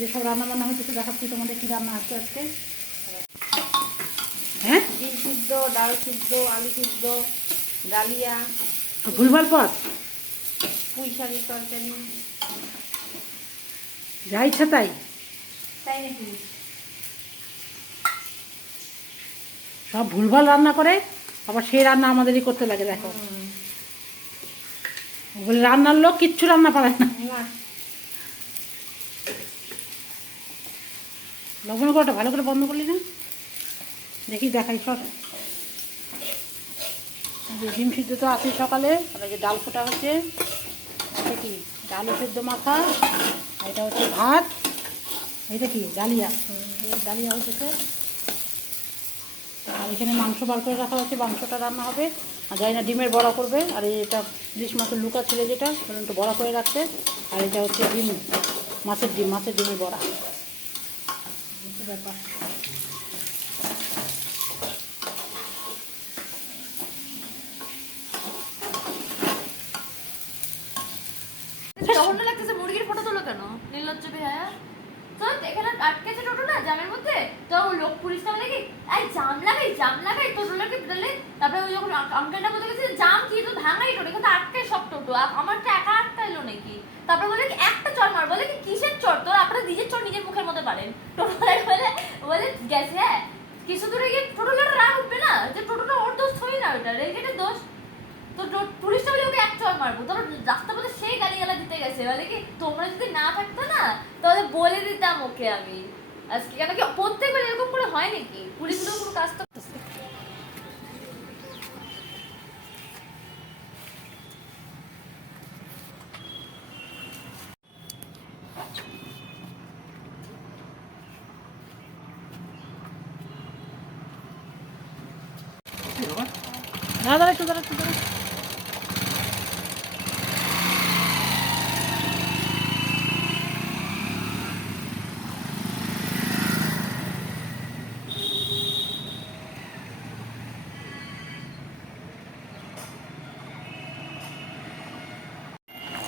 যেসব রান্না বান্না হচ্ছে দেখাচ্ছি তোমাদের কী রান্না আছে আজকে। হ্যাঁ, ডিম সিদ্ধ, ডাল সিদ্ধ, আলু সিদ্ধ, ডালিয়া, ভুলভাল পথ, পুঁই শাকের তরকারি। যা ইচ্ছা তাই। তাই নাকি? সব ভুলভাল রান্না করে, আবার সেই রান্না আমাদেরই করতে লাগে। দেখো, বলে রান্নার লোক কিচ্ছু রান্না পারে না। লবণ করাটা ভালো করে বন্ধ করলি না, দেখি দেখাই সব। ডিম সিদ্ধ তো আছে সকালে, আর যে ডাল ফোটা হচ্ছে, এটা কি আলু সেদ্ধ মাখা, এটা হচ্ছে ভাত, এটা কি ডালিয়া, ডালিয়া হচ্ছে। আর এখানে মাংস বার করে রাখা হচ্ছে, মাংসটা রান্না হবে। আর জানি না ডিমের বড়া করবে। আর এটা ইলিশ মাছের লুকা ছিল যেটা, একটু বড়া করে রাখতে। আর এটা হচ্ছে ডিম, মাছের ডিমের বড়া। ব্যাপার জঘন্য লাগতেছে। মুরগির ফটো তোলো কেন? নির্লজ্জ বেহায়া। তো এখানে আটকেছে টোটো না জামের মধ্যে, তো লোক পুলিশটা বলে কি এই জাম লাগাই টোটোটাকে বলে। তারপরে ওই যখন আঙ্কেলটা বলে গেছে জাম কি তো ভাঙাই টোটো, কিন্তু আটকে সব টোটো, আমারটা একা আটকাইলো নাকি? তারপরে বলে কি একটা চড় মার, বলে কি কিসের চড় তোর, আপনারা নিজের চড় নিজের মুখের মধ্যে পারেন। টোটো বলে গেছে। হ্যাঁ, কিছু দূরে গিয়ে টোটোটা রাগ উঠবে না যে টোটোটা ওর দোষ থই না, ওইটা রেগেটের দোষ। তো পুলিশটা বলে ওকে এক চড় মারবো, তোর রাস্তা পথে সেই গালিগালা দিতে গেছে। বলে কি তোমরা যদি না থাকতো না তাহলে বলে দিতাম ওকে আমি আজকে। কেন কি প্রত্যেকবার এরকম করে হয় নাকি? পুলিশগুলো কোনো কাজ তো দাঁড়া একটু দাঁড়া।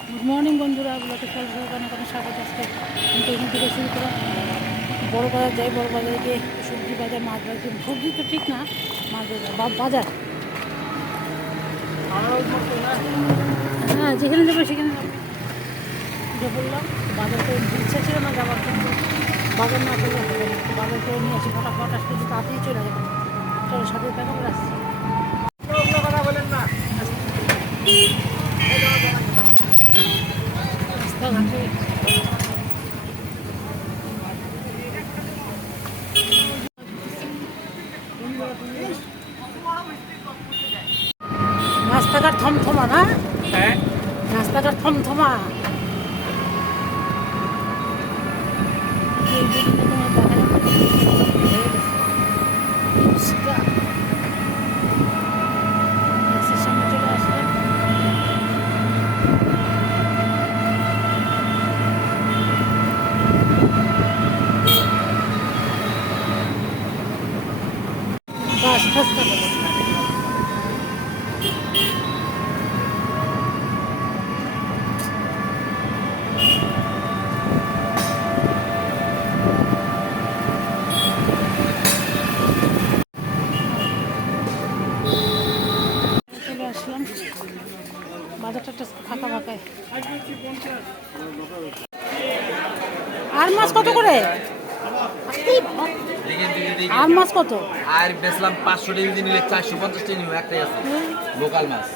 গুড মর্নিং বন্ধুরা, ব্লকে কোনো স্বাগত। আজকে কিন্তু এখান থেকে শুরু করা বড়ো বাজার যাই, বড়ো বাজারে গিয়ে সবজি বাজার, মাছ বাজার, সবজি তো ঠিক না, মাছ বাজার, হ্যাঁ যেখানে যাবো সেখানে যে বললাম বাজার করে ইচ্ছা ছিল না যাওয়ার, কিন্তু বাজার না করলে হবে না। বাজার করে নিয়ে আসি ফটাফট, আসতে তাড়াতাড়ি চলে যাবে। চলো সাথে দেখা করে আসছি। রাস্তাঘাটে রাস্তাঘাট থমথমা না, হ্যাঁ রাস্তাঘাট থমথমা। বাস রাস্তা চলে আসলাম। বাজারটা একটা ফাঁকা ফাঁকায়। আর মাছ কত করে? আর মাছ কত? আর বেচলাম 500 টাকা দিয়ে নিলে 450 টাকা নিও, একটাই আছে লোকাল মাছ।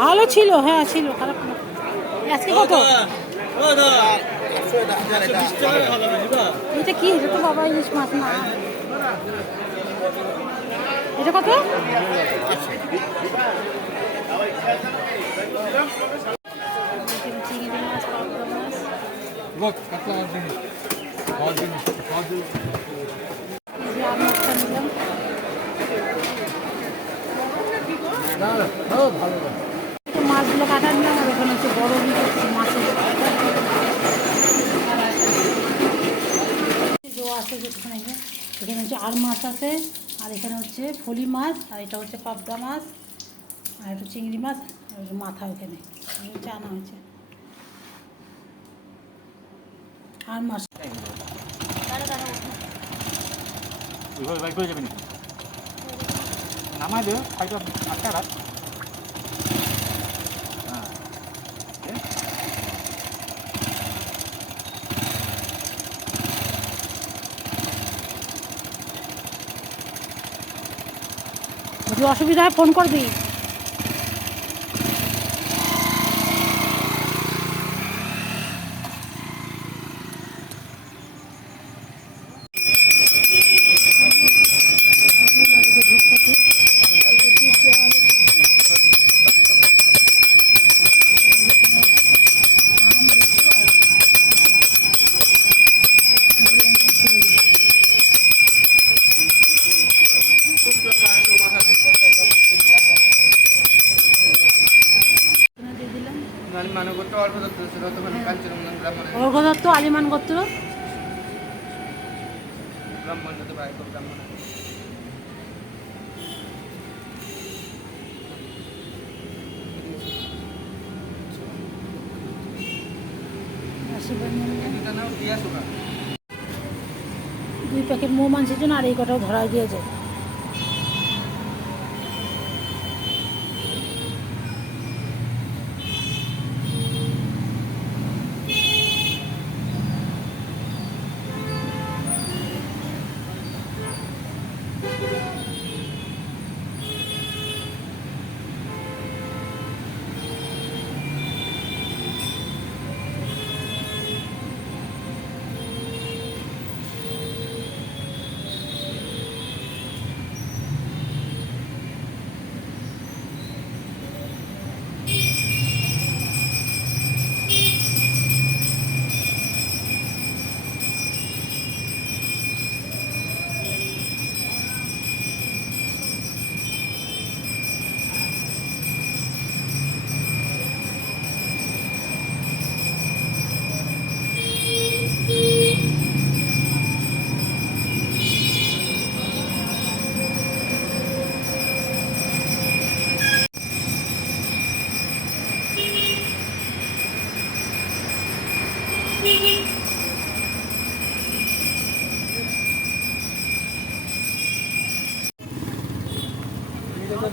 ভালো ছিল, হ্যাঁ ছিল, খারাপ না। আজকে কত? এটা কি? এটা তো বাবা ইলিশ মাছ না। এটা কত? চিংড়ি মাছ, পাবদা মাছ, আর মাছটা নিলাম। মাছগুলো কাটা নিলাম। আর এখানে হচ্ছে বড় মাছের আছে যেখানে, এখানে হচ্ছে আর মাছ আছে, আর এখানে হচ্ছে ফলি মাছ, আর এটা হচ্ছে পাবদা মাছ, আর একটু চিংড়ি মাছ, আর মাথা ওখানে হচ্ছে আনা হয়েছে। আর মাস দাঁড়া দাঁড়া ওঠো। ওইভাবে বাইক করে যাবে নাকি নামাই দেবে সাইডটা আটকা রাখ হ্যাঁ যদি অসুবিধা হয় ফোন করবি। দিয়ে দিলাম মানবত্ব অল্প দত্ত ছিল তখন কাঞ্চনমন্দির ব্রাহ্মণ অর্ঘ দত্ত, আলিমান গোত্র। ব্রাহ্মণ হতে পারে ব্রাহ্মণ আশীর্বাদ নিয়ে নিলাম। এটা নাও দিয়া সুগা 2 প্যাকেট মৌ মাংসের জন্য আর এই কটাও ধরাই দিয়ে যায়।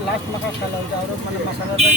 লাস্ট মাখা খেলা হয়েছে আরো মানে মশলাটা